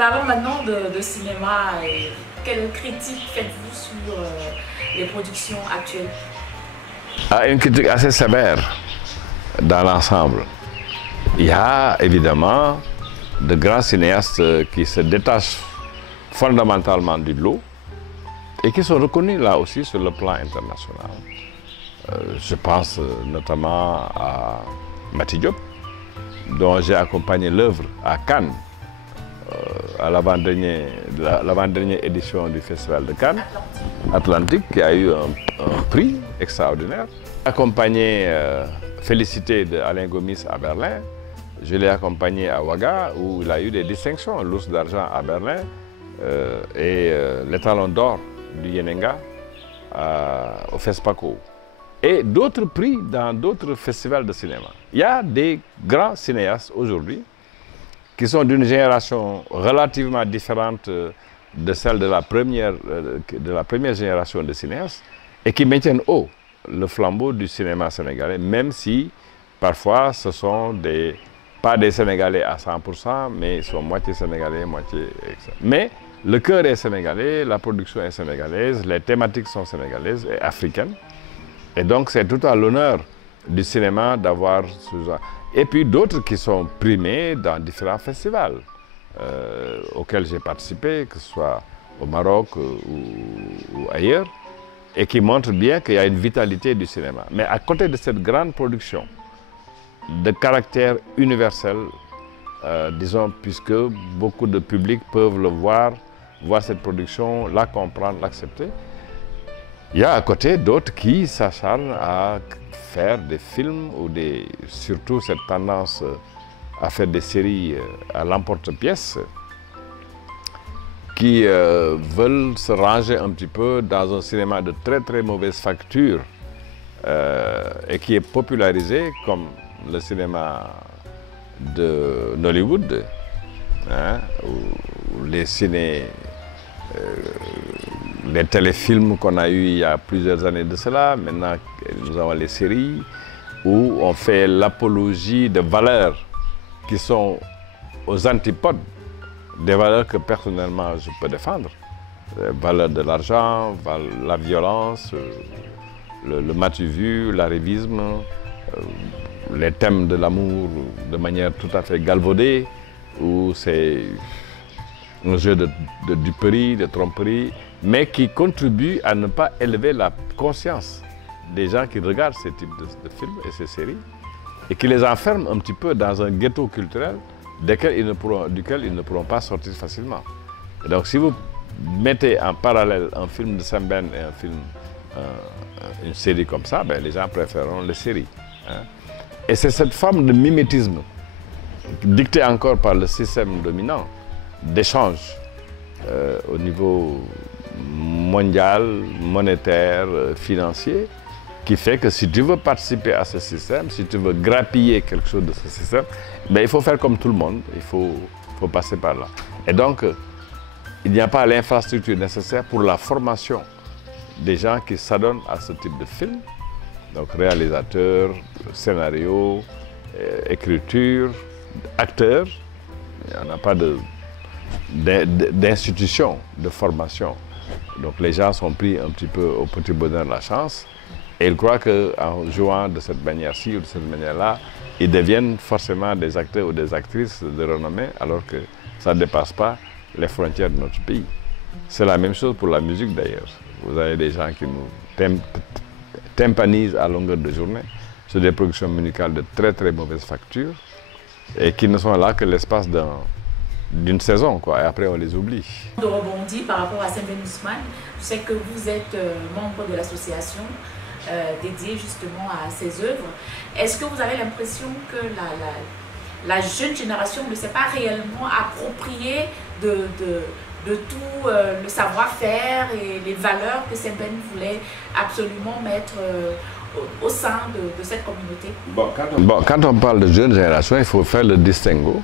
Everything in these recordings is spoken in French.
Parlons maintenant de cinéma. Et quelle critique faites-vous sur les productions actuelles? Une critique assez sévère dans l'ensemble. Il y a évidemment de grands cinéastes qui se détachent fondamentalement du lot et qui sont reconnus là aussi sur le plan international. Je pense notamment à Mati Diop, dont j'ai accompagné l'œuvre à Cannes, à l'avant-dernière édition du Festival de Cannes, Atlantique, qui a eu un prix extraordinaire. Accompagné Félicité de Alain Gomis à Berlin, je l'ai accompagné à Ouaga, où il a eu des distinctions, l'Ours d'argent à Berlin et l'étalon d'or du Yenenga au FESPACO. Et d'autres prix dans d'autres festivals de cinéma. Il y a des grands cinéastes aujourd'hui qui sont d'une génération relativement différente de celle de la première génération de cinéastes et qui maintiennent haut le flambeau du cinéma sénégalais, même si parfois ce sont pas des Sénégalais à 100%, mais ils sont moitié sénégalais, moitié... Mais le cœur est sénégalais, la production est sénégalaise, les thématiques sont sénégalaises et africaines. Et donc c'est tout à l'honneur du cinéma d'avoir ce genre. Et puis d'autres qui sont primés dans différents festivals auxquels j'ai participé, que ce soit au Maroc ou ailleurs, et qui montrent bien qu'il y a une vitalité du cinéma. Mais à côté de cette grande production de caractère universel, disons, puisque beaucoup de publics peuvent le voir cette production, la comprendre, l'accepter, il y a à côté d'autres qui s'acharnent à faire des films ou surtout cette tendance à faire des séries à l'emporte-pièce qui veulent se ranger un petit peu dans un cinéma de très très mauvaise facture et qui est popularisé comme le cinéma de Nollywood, hein, ou les téléfilms qu'on a eus il y a plusieurs années de cela. Maintenant, nous avons les séries où on fait l'apologie de valeurs qui sont aux antipodes des valeurs que personnellement je peux défendre. Les valeurs de l'argent, la violence, le matu vu, l'arrivisme, les thèmes de l'amour de manière tout à fait galvaudée, où c'est un jeu de duperie, de tromperie, mais qui contribue à ne pas élever la conscience des gens qui regardent ce type de films et ces séries, et qui les enferment un petit peu dans un ghetto culturel duquel ils ne pourront pas sortir facilement. Et donc si vous mettez en parallèle un film de Sembène et une série comme ça, ben, les gens préféreront les séries. Hein. Et c'est cette forme de mimétisme, dictée encore par le système dominant, d'échange au niveau mondial, monétaire, financier, qui fait que si tu veux participer à ce système, si tu veux grappiller quelque chose de ce système, ben, il faut faire comme tout le monde, il faut passer par là. Et donc, il n'y a pas l'infrastructure nécessaire pour la formation des gens qui s'adonnent à ce type de film, donc réalisateurs, scénario, écriture, acteurs. Il n'y en a pas d'institution de formation. Donc les gens sont pris un petit peu au petit bonheur de la chance et ils croient qu'en jouant de cette manière-ci ou de cette manière-là, ils deviennent forcément des acteurs ou des actrices de renommée alors que ça ne dépasse pas les frontières de notre pays. C'est la même chose pour la musique d'ailleurs. Vous avez des gens qui nous tympanisent à longueur de journée sur des productions musicales de très très mauvaise facture et qui ne sont là que l'espace d'une saison, quoi, et après on les oublie. De rebondir par rapport à Sembène Ousmane, je sais que vous êtes membre de l'association dédiée justement à ces œuvres. Est-ce que vous avez l'impression que la jeune génération ne s'est pas réellement appropriée de tout le savoir-faire et les valeurs que Sembène voulait absolument mettre au sein de cette communauté? Quand on parle de jeune génération, il faut faire le distinguo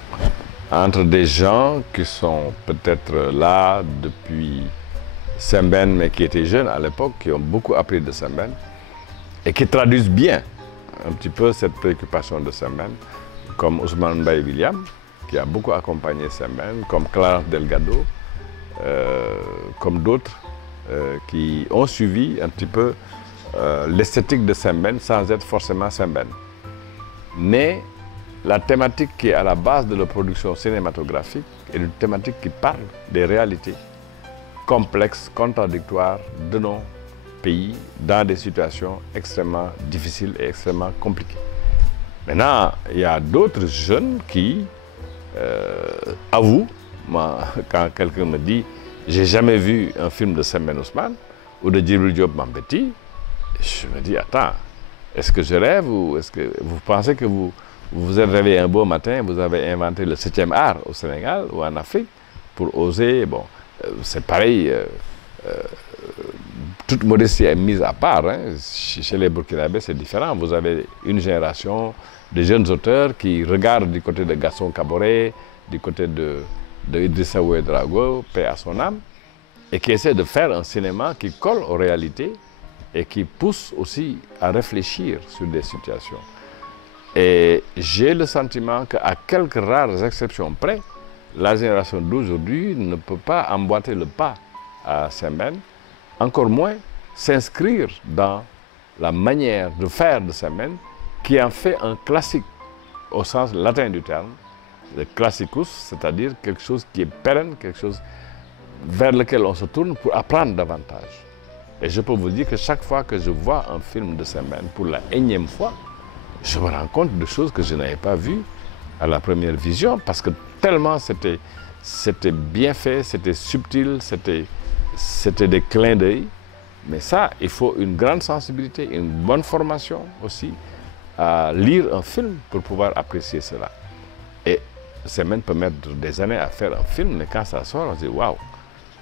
entre des gens qui sont peut-être là depuis Sembène, mais qui étaient jeunes à l'époque, qui ont beaucoup appris de Sembène et qui traduisent bien un petit peu cette préoccupation de Sembène, comme Ousmane Mbaye William, qui a beaucoup accompagné Sembène, comme Clarence Delgado, comme d'autres qui ont suivi un petit peu l'esthétique de Sembène sans être forcément Sembène. Mais la thématique qui est à la base de la production cinématographique est une thématique qui parle des réalités complexes, contradictoires de nos pays dans des situations extrêmement difficiles et extrêmement compliquées. Maintenant, il y a d'autres jeunes qui avouent, moi, quand quelqu'un me dit « j'ai jamais vu un film de Sembène Ousmane » ou de Djibril Diop Mambéty, je me dis « attends, est-ce que je rêve ou est-ce que vous pensez que vous vous êtes réveillé un beau matin, vous avez inventé le 7e art au Sénégal ou en Afrique pour oser, bon, c'est pareil, toute modestie est mise à part, hein. Chez les Burkinabés c'est différent, vous avez une génération de jeunes auteurs qui regardent du côté de Gaston Kaboré, du côté de Idrissa Ouédraogo, paix à son âme, et qui essaient de faire un cinéma qui colle aux réalités et qui pousse aussi à réfléchir sur des situations. Et j'ai le sentiment qu'à quelques rares exceptions près, la génération d'aujourd'hui ne peut pas emboîter le pas à Sembène, encore moins s'inscrire dans la manière de faire de Sembène, qui en fait un classique au sens latin du terme, le classicus, c'est-à-dire quelque chose qui est pérenne, quelque chose vers lequel on se tourne pour apprendre davantage. Et je peux vous dire que chaque fois que je vois un film de Sembène pour la énième fois, je me rends compte de choses que je n'avais pas vues à la première vision, parce que tellement c'était bien fait, c'était subtil, c'était des clins d'œil. Mais ça, il faut une grande sensibilité, une bonne formation aussi à lire un film pour pouvoir apprécier cela. Et Sembène peut mettre des années à faire un film, mais quand ça sort, on se dit waouh,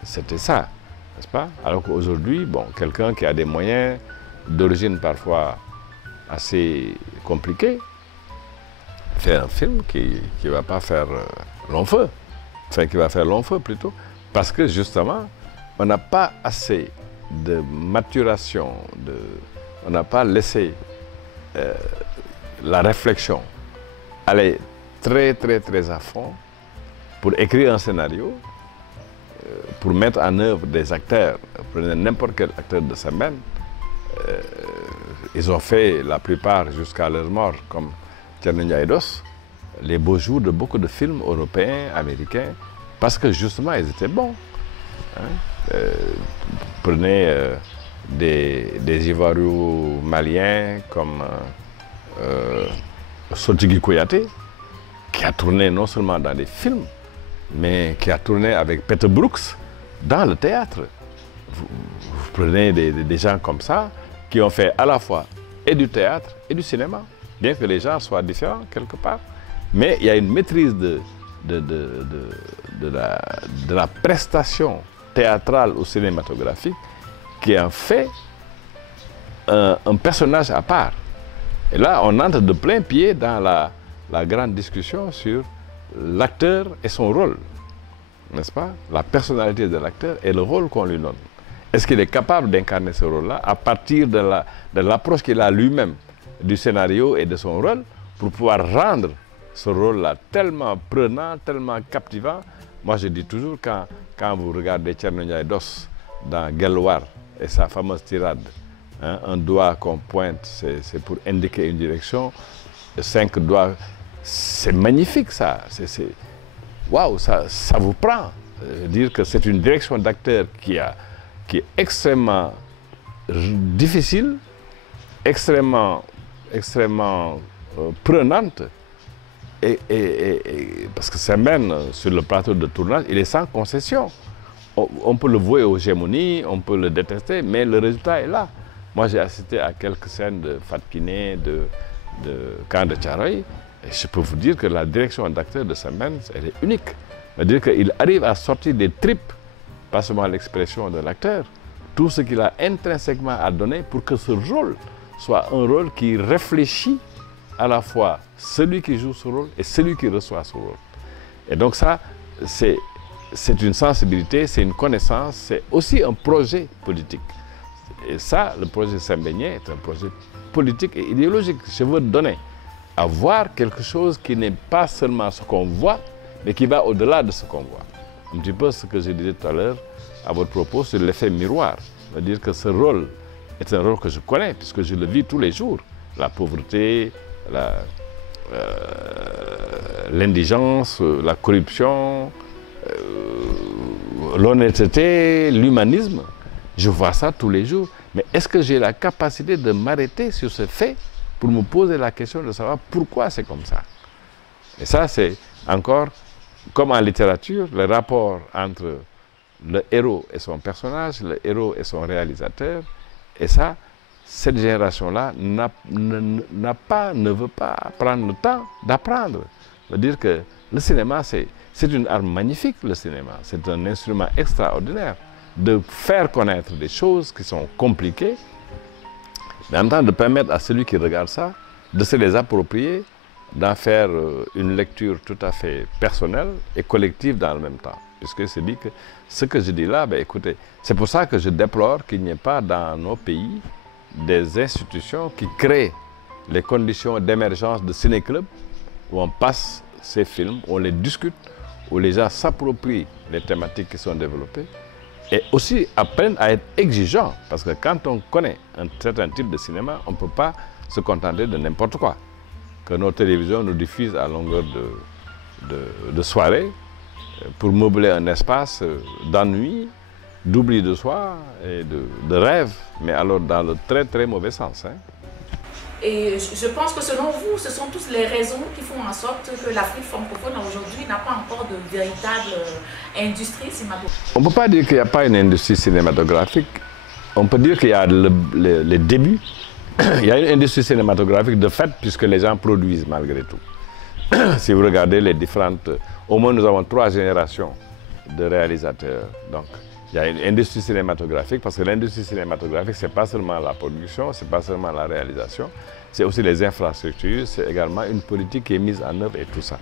c'était ça, n'est-ce pas? Alors qu'aujourd'hui, bon, quelqu'un qui a des moyens d'origine parfois assez compliqués fait un film qui ne va pas faire long feu, enfin qui va faire long feu plutôt, parce que justement, on n'a pas assez de maturation, on n'a pas laissé la réflexion aller très à fond pour écrire un scénario, pour mettre en œuvre des acteurs. Prenez n'importe quel acteur de Sembène, ils ont fait la plupart jusqu'à leur mort, comme Thierno Ndiaye Dos, les beaux jours de beaucoup de films européens, américains, parce que justement ils étaient bons. Hein? Prenez des Ivoiriens maliens comme Sotigui Kouyaté, qui a tourné non seulement dans des films, mais qui a tourné avec Peter Brooks dans le théâtre. Vous prenez des gens comme ça, qui ont fait à la fois et du théâtre et du cinéma, bien que les genres soient différents quelque part. Mais il y a une maîtrise de la prestation théâtrale ou cinématographique qui en fait un personnage à part. Et là, on entre de plein pied dans la grande discussion sur l'acteur et son rôle, n'est-ce pas? La personnalité de l'acteur et le rôle qu'on lui donne. Est-ce qu'il est capable d'incarner ce rôle-là à partir de l'approche qu'il a lui-même du scénario et de son rôle pour pouvoir rendre ce rôle-là tellement prenant, tellement captivant? Moi, je dis toujours, quand vous regardez Thierno Ndiaye Dos dans Gelwar et sa fameuse tirade, hein, un doigt qu'on pointe, c'est pour indiquer une direction, 5 doigts, c'est magnifique ça. Waouh, ça vous prend. Dire que c'est une direction d'acteur qui est extrêmement difficile, extrêmement prenante, parce que Sembène, sur le plateau de tournage, il est sans concession. On peut le vouer aux gémonies, on peut le détester, mais le résultat est là. Moi, j'ai assisté à quelques scènes de Fatkiné, de Camp de Thiaroye, et je peux vous dire que la direction d'acteur de Sembène, elle est unique. C'est-à-dire qu'il arrive à sortir des tripes, pas seulement l'expression de l'acteur, tout ce qu'il a intrinsèquement à donner pour que ce rôle soit un rôle qui réfléchit à la fois celui qui joue ce rôle et celui qui reçoit ce rôle. Et donc ça, c'est une sensibilité, c'est une connaissance, c'est aussi un projet politique. Et ça, le projet sembénien est un projet politique et idéologique. Je veux donner à voir quelque chose qui n'est pas seulement ce qu'on voit, mais qui va au-delà de ce qu'on voit. Un petit peu ce que je disais tout à l'heure à votre propos sur l'effet miroir. C'est-à-dire que ce rôle est un rôle que je connais, puisque je le vis tous les jours. La pauvreté, l'indigence, la corruption, l'honnêteté, l'humanisme. Je vois ça tous les jours. Mais est-ce que j'ai la capacité de m'arrêter sur ce fait pour me poser la question de savoir pourquoi c'est comme ça? Et ça, c'est encore, comme en littérature, le rapport entre le héros et son personnage, le héros et son réalisateur. Et ça, cette génération-là ne veut pas prendre le temps d'apprendre. C'est-à-dire que le cinéma, c'est une arme magnifique, le cinéma. C'est un instrument extraordinaire de faire connaître des choses qui sont compliquées, mais en même temps de permettre à celui qui regarde ça de se les approprier, d'en faire une lecture tout à fait personnelle et collective dans le même temps. Puisque c'est dit que ce que je dis là, ben, écoutez, c'est pour ça que je déplore qu'il n'y ait pas dans nos pays des institutions qui créent les conditions d'émergence de ciné-clubs où on passe ces films, on les discute, où les gens s'approprient les thématiques qui sont développées et aussi apprennent à être exigeants. Parce que quand on connaît un certain type de cinéma, on ne peut pas se contenter de n'importe quoi. Que nos télévisions nous diffusent à longueur de soirée pour meubler un espace d'ennui, d'oubli de soi et de rêve, mais alors dans le très très mauvais sens. Hein. Et je pense que selon vous, ce sont toutes les raisons qui font en sorte que l'Afrique francophone aujourd'hui n'a pas encore de véritable industrie cinématographique. On ne peut pas dire qu'il n'y a pas une industrie cinématographique. On peut dire qu'il y a les débuts. Il y a une industrie cinématographique de fait puisque les gens produisent malgré tout. Si vous regardez les différentes... Au moins nous avons 3 générations de réalisateurs. Donc il y a une industrie cinématographique parce que l'industrie cinématographique, ce n'est pas seulement la production, ce n'est pas seulement la réalisation, c'est aussi les infrastructures, c'est également une politique qui est mise en œuvre et tout ça.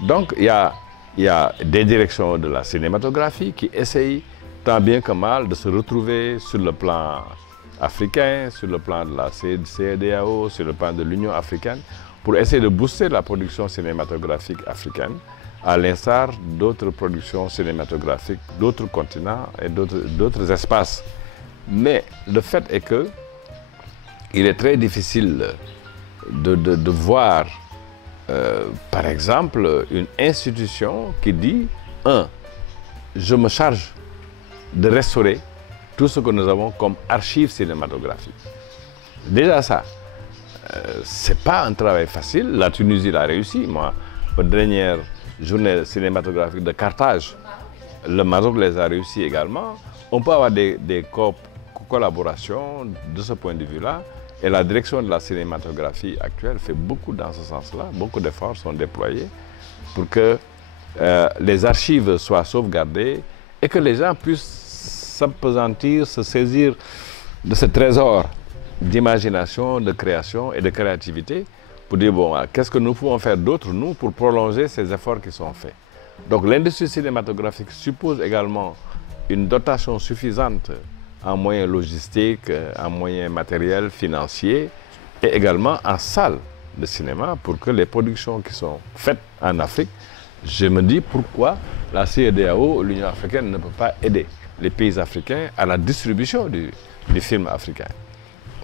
Donc il y a des directions de la cinématographie qui essayent tant bien que mal de se retrouver sur le plan africain, sur le plan de la CEDEAO, sur le plan de l'Union africaine, pour essayer de booster la production cinématographique africaine, à l'instar d'autres productions cinématographiques, d'autres continents et d'autres espaces. Mais le fait est que il est très difficile de voir, par exemple, une institution qui dit, je me charge de restaurer tout ce que nous avons comme archives cinématographiques. Déjà ça, c'est pas un travail facile. La Tunisie l'a réussi. Moi, aux dernières journées cinématographiques de Carthage, le Maroc les a réussi également. On peut avoir des collaborations de ce point de vue-là. Et la direction de la cinématographie actuelle fait beaucoup dans ce sens-là. Beaucoup d'efforts sont déployés pour que les archives soient sauvegardées et que les gens puissent s'appesantir, se saisir de ce trésor d'imagination, de création et de créativité pour dire, bon, qu'est-ce que nous pouvons faire d'autre, nous, pour prolonger ces efforts qui sont faits. Donc l'industrie cinématographique suppose également une dotation suffisante en moyens logistiques, en moyens matériels, financiers et également en salles de cinéma pour que les productions qui sont faites en Afrique, je me dis pourquoi la CEDEAO, l'Union africaine, ne peut pas aider les pays africains à la distribution du film africain.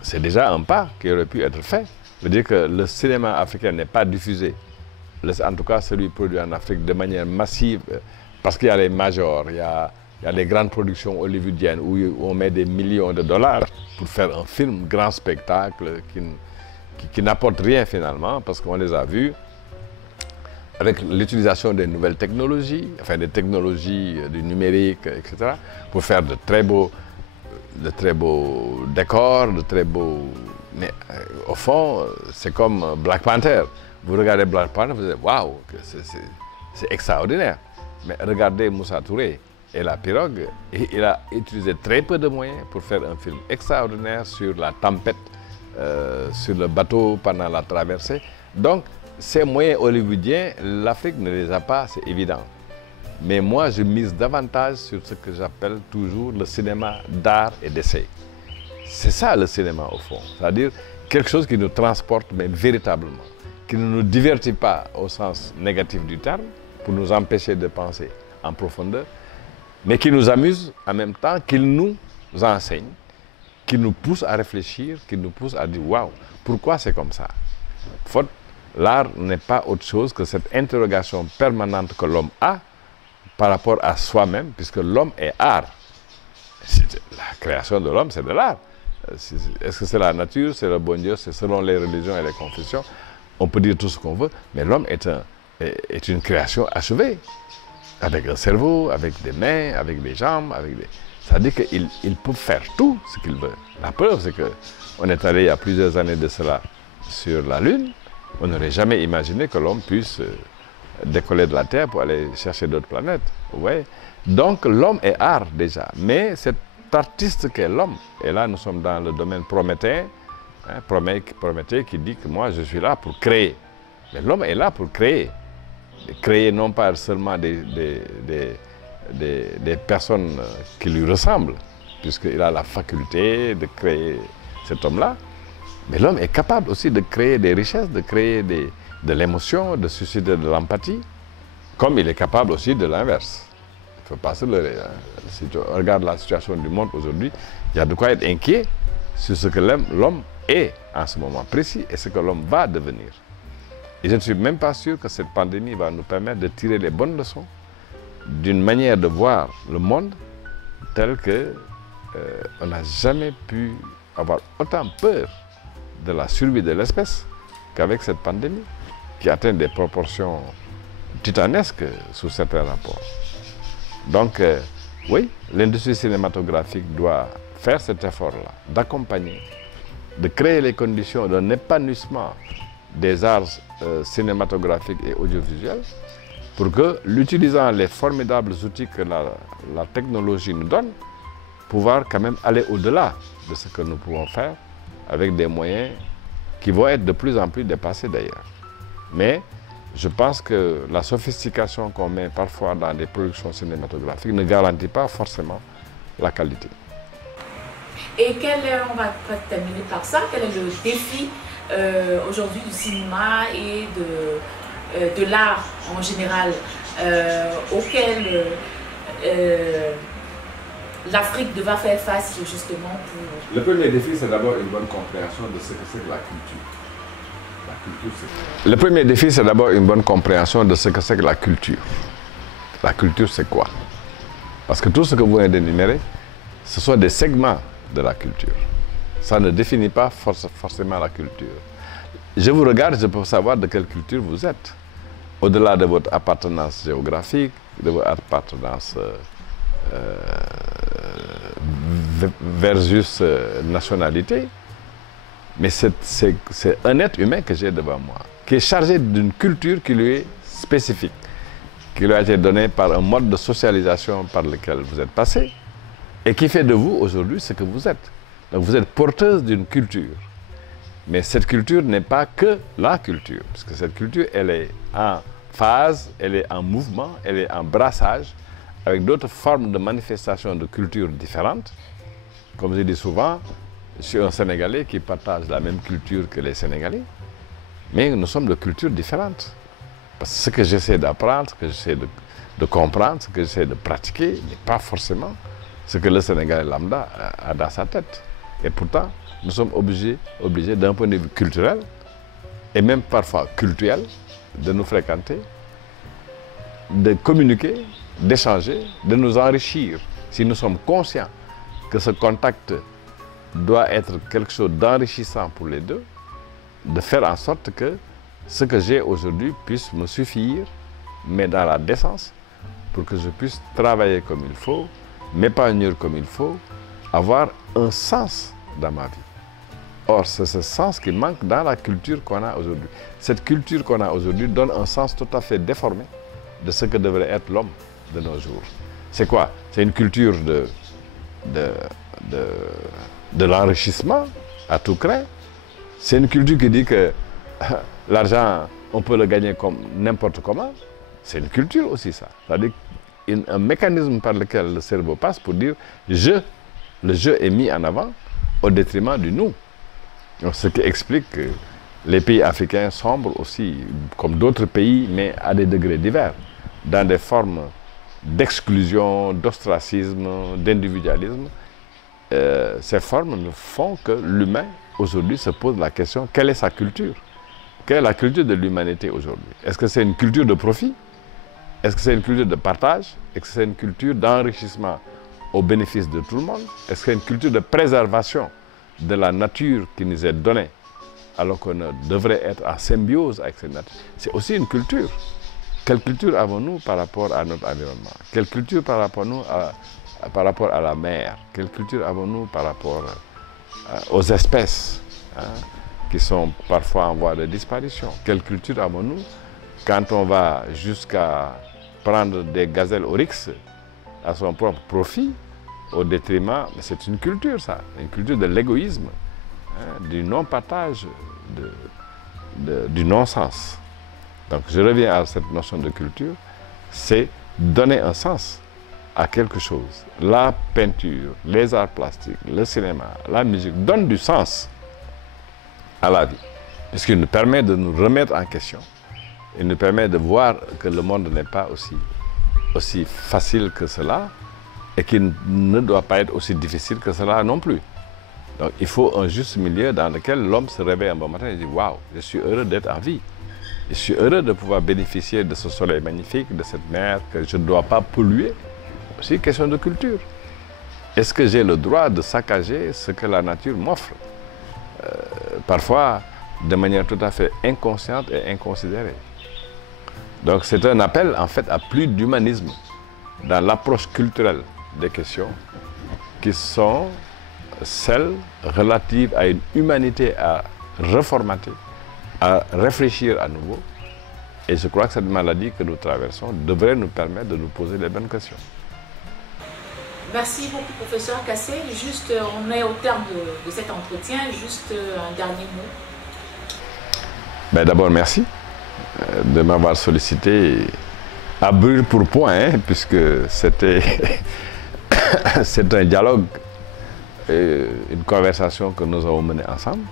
C'est déjà un pas qui aurait pu être fait. Je veux dire que le cinéma africain n'est pas diffusé, en tout cas celui produit en Afrique, de manière massive, parce qu'il y a les majors, il y a les grandes productions hollywoodiennes où on met des millions de dollars pour faire un film, grand spectacle, qui n'apporte rien finalement, parce qu'on les a vus avec l'utilisation des nouvelles technologies, enfin des technologies du numérique, etc., pour faire de très beaux décors, de très beaux... Mais au fond, c'est comme Black Panther. Vous regardez Black Panther, vous dites « Waouh, c'est extraordinaire ». Mais regardez Moussa Touré et la pirogue, et il a utilisé très peu de moyens pour faire un film extraordinaire sur la tempête, sur le bateau pendant la traversée. Donc, ces moyens hollywoodiens, l'Afrique ne les a pas, c'est évident. Mais moi, je mise davantage sur ce que j'appelle toujours le cinéma d'art et d'essai. C'est ça le cinéma au fond, c'est-à-dire quelque chose qui nous transporte, mais véritablement, qui ne nous divertit pas au sens négatif du terme, pour nous empêcher de penser en profondeur, mais qui nous amuse en même temps, qu'il nous enseigne, qui nous pousse à réfléchir, qui nous pousse à dire « Waouh, pourquoi c'est comme ça ?» Faute, l'art n'est pas autre chose que cette interrogation permanente que l'homme a par rapport à soi-même, puisque l'homme est art. La création de l'homme, c'est de l'art. Est-ce que c'est la nature, c'est le bon Dieu, c'est selon les religions et les confessions? On peut dire tout ce qu'on veut, mais l'homme est une création achevée, avec un cerveau, avec des mains, avec des jambes, c'est-à-dire qu'il peut faire tout ce qu'il veut. La preuve, c'est qu'on est allé il y a plusieurs années de cela sur la Lune. On n'aurait jamais imaginé que l'homme puisse décoller de la Terre pour aller chercher d'autres planètes. Ouais. Donc l'homme est art déjà, mais cet artiste qu'est l'homme, et là nous sommes dans le domaine prométhéen, hein, Prométhée qui dit que moi je suis là pour créer. Mais l'homme est là pour créer. Créer non pas seulement des personnes qui lui ressemblent, puisqu'il a la faculté de créer cet homme-là, mais l'homme est capable aussi de créer des richesses, de créer de l'émotion, de susciter de l'empathie, comme il est capable aussi de l'inverse. Il ne faut pas se leurrer. Hein. Si tu regardes la situation du monde aujourd'hui, il y a de quoi être inquiet sur ce que l'homme est en ce moment précis et ce que l'homme va devenir. Et je ne suis même pas sûr que cette pandémie va nous permettre de tirer les bonnes leçons d'une manière de voir le monde telle qu'on n'a jamais pu avoir autant peur de la survie de l'espèce qu'avec cette pandémie qui atteint des proportions titanesques sous certains rapports. Donc, oui, l'industrie cinématographique doit faire cet effort-là, d'accompagner, de créer les conditions d'un épanouissement des arts cinématographiques et audiovisuels pour que, l'utilisant les formidables outils que la technologie nous donne, pouvoir quand même aller au-delà de ce que nous pouvons faire avec des moyens qui vont être de plus en plus dépassés d'ailleurs. Mais je pense que la sophistication qu'on met parfois dans des productions cinématographiques ne garantit pas forcément la qualité. Et on va terminer par ça, quel est le défi aujourd'hui du cinéma et de l'art en général auquel l'Afrique devra faire face justement pour... Le premier défi, c'est d'abord une bonne compréhension de ce que c'est que la culture. Le premier défi, c'est d'abord une bonne compréhension de ce que c'est que la culture. La culture, c'est quoi? Parce que tout ce que vous venez d'énumérer, ce sont des segments de la culture. Ça ne définit pas forcément la culture. Je vous regarde, je peux savoir de quelle culture vous êtes. Au-delà de votre appartenance géographique, de votre appartenance versus nationalité, mais c'est un être humain que j'ai devant moi, qui est chargé d'une culture qui lui est spécifique, qui lui a été donnée par un mode de socialisation par lequel vous êtes passé, et qui fait de vous aujourd'hui ce que vous êtes. Donc vous êtes porteuse d'une culture. Mais cette culture n'est pas que la culture, parce que cette culture, elle est en phase, elle est en mouvement, elle est en brassage, avec d'autres formes de manifestation de culture différentes. Comme je dis souvent, je suis un Sénégalais qui partage la même culture que les Sénégalais, mais nous sommes de cultures différentes. Parce que ce que j'essaie d'apprendre, ce que j'essaie de comprendre, ce que j'essaie de pratiquer, n'est pas forcément ce que le Sénégalais lambda a dans sa tête. Et pourtant, nous sommes obligés d'un point de vue culturel, et même parfois cultuel, de nous fréquenter, de communiquer, d'échanger, de nous enrichir. Si nous sommes conscients que ce contact doit être quelque chose d'enrichissant pour les deux, de faire en sorte que ce que j'ai aujourd'hui puisse me suffire, mais dans la décence, pour que je puisse travailler comme il faut, m'épanouir comme il faut, avoir un sens dans ma vie. Or, c'est ce sens qui manque dans la culture qu'on a aujourd'hui. Cette culture qu'on a aujourd'hui donne un sens tout à fait déformé de ce que devrait être l'homme de nos jours. C'est quoi? C'est une culture de l'enrichissement à tout craint. C'est une culture qui dit que l'argent, on peut le gagner comme n'importe comment. C'est une culture aussi, ça. C'est-à-dire un mécanisme par lequel le cerveau passe pour dire « je ». Le « je » est mis en avant au détriment du « nous ». Donc, ce qui explique que les pays africains sombrent aussi, comme d'autres pays, mais à des degrés divers, dans des formes d'exclusion, d'ostracisme, d'individualisme, ces formes ne font que l'humain, aujourd'hui, se pose la question, quelle est sa culture? Quelle est la culture de l'humanité aujourd'hui? Est-ce que c'est une culture de profit? Est-ce que c'est une culture de partage? Est-ce que c'est une culture d'enrichissement au bénéfice de tout le monde? Est-ce que c'est une culture de préservation de la nature qui nous est donnée, alors qu'on devrait être en symbiose avec cette nature? C'est aussi une culture. Quelle culture avons-nous par rapport à notre environnement? Quelle culture par rapport à la mer? Quelle culture avons-nous par rapport aux espèces qui sont parfois en voie de disparition? Quelle culture avons-nous quand on va jusqu'à prendre des gazelles oryx à son propre profit, au détriment? C'est une culture, ça, une culture de l'égoïsme, du non-partage, du non-sens. Donc je reviens à cette notion de culture, c'est donner un sens à quelque chose. La peinture, les arts plastiques, le cinéma, la musique donnent du sens à la vie, puisqu'il nous permet de nous remettre en question. Il nous permet de voir que le monde n'est pas aussi facile que cela et qu'il ne doit pas être aussi difficile que cela non plus. Donc il faut un juste milieu dans lequel l'homme se réveille un bon matin et dit « Waouh, je suis heureux d'être en vie. Je suis heureux de pouvoir bénéficier de ce soleil magnifique, de cette mer que je ne dois pas polluer. » C'est une question de culture. Est-ce que j'ai le droit de saccager ce que la nature m'offre? Parfois, de manière tout à fait inconsciente et inconsidérée. Donc c'est un appel en fait à plus d'humanisme dans l'approche culturelle des questions qui sont celles relatives à une humanité à reformater, à réfléchir à nouveau. Et je crois que cette maladie que nous traversons devrait nous permettre de nous poser les bonnes questions. Merci beaucoup, professeur Kassé. Juste, on est au terme de cet entretien. Juste un dernier mot. Ben, d'abord, merci de m'avoir sollicité à brûle pour point, puisque c'est un dialogue, une conversation que nous avons menée ensemble.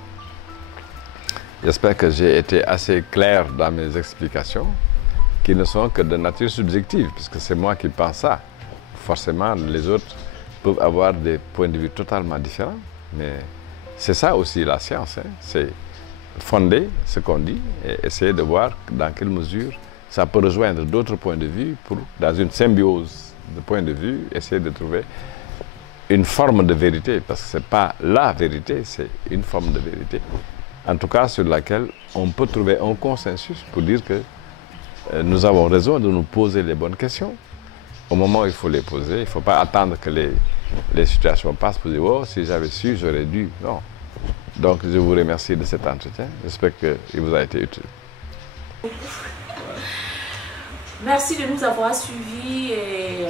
J'espère que j'ai été assez clair dans mes explications, qui ne sont que de nature subjective, puisque c'est moi qui pense ça. Forcément, les autres peuvent avoir des points de vue totalement différents, mais c'est ça aussi la science, c'est fonder ce qu'on dit et essayer de voir dans quelle mesure ça peut rejoindre d'autres points de vue pour, dans une symbiose de points de vue, essayer de trouver une forme de vérité, parce que ce n'est pas la vérité, c'est une forme de vérité, en tout cas sur laquelle on peut trouver un consensus pour dire que nous avons raison de nous poser les bonnes questions. Au moment où il faut les poser, il ne faut pas attendre que les situations passent pour dire « Oh, si j'avais su, j'aurais dû ». Non. Donc, je vous remercie de cet entretien. J'espère qu'il vous a été utile. Merci de nous avoir suivis et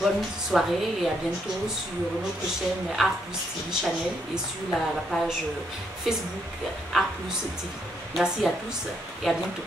bonne soirée et à bientôt sur notre chaîne Art Plus TV Channel et sur la page Facebook Art Plus TV. Merci à tous et à bientôt.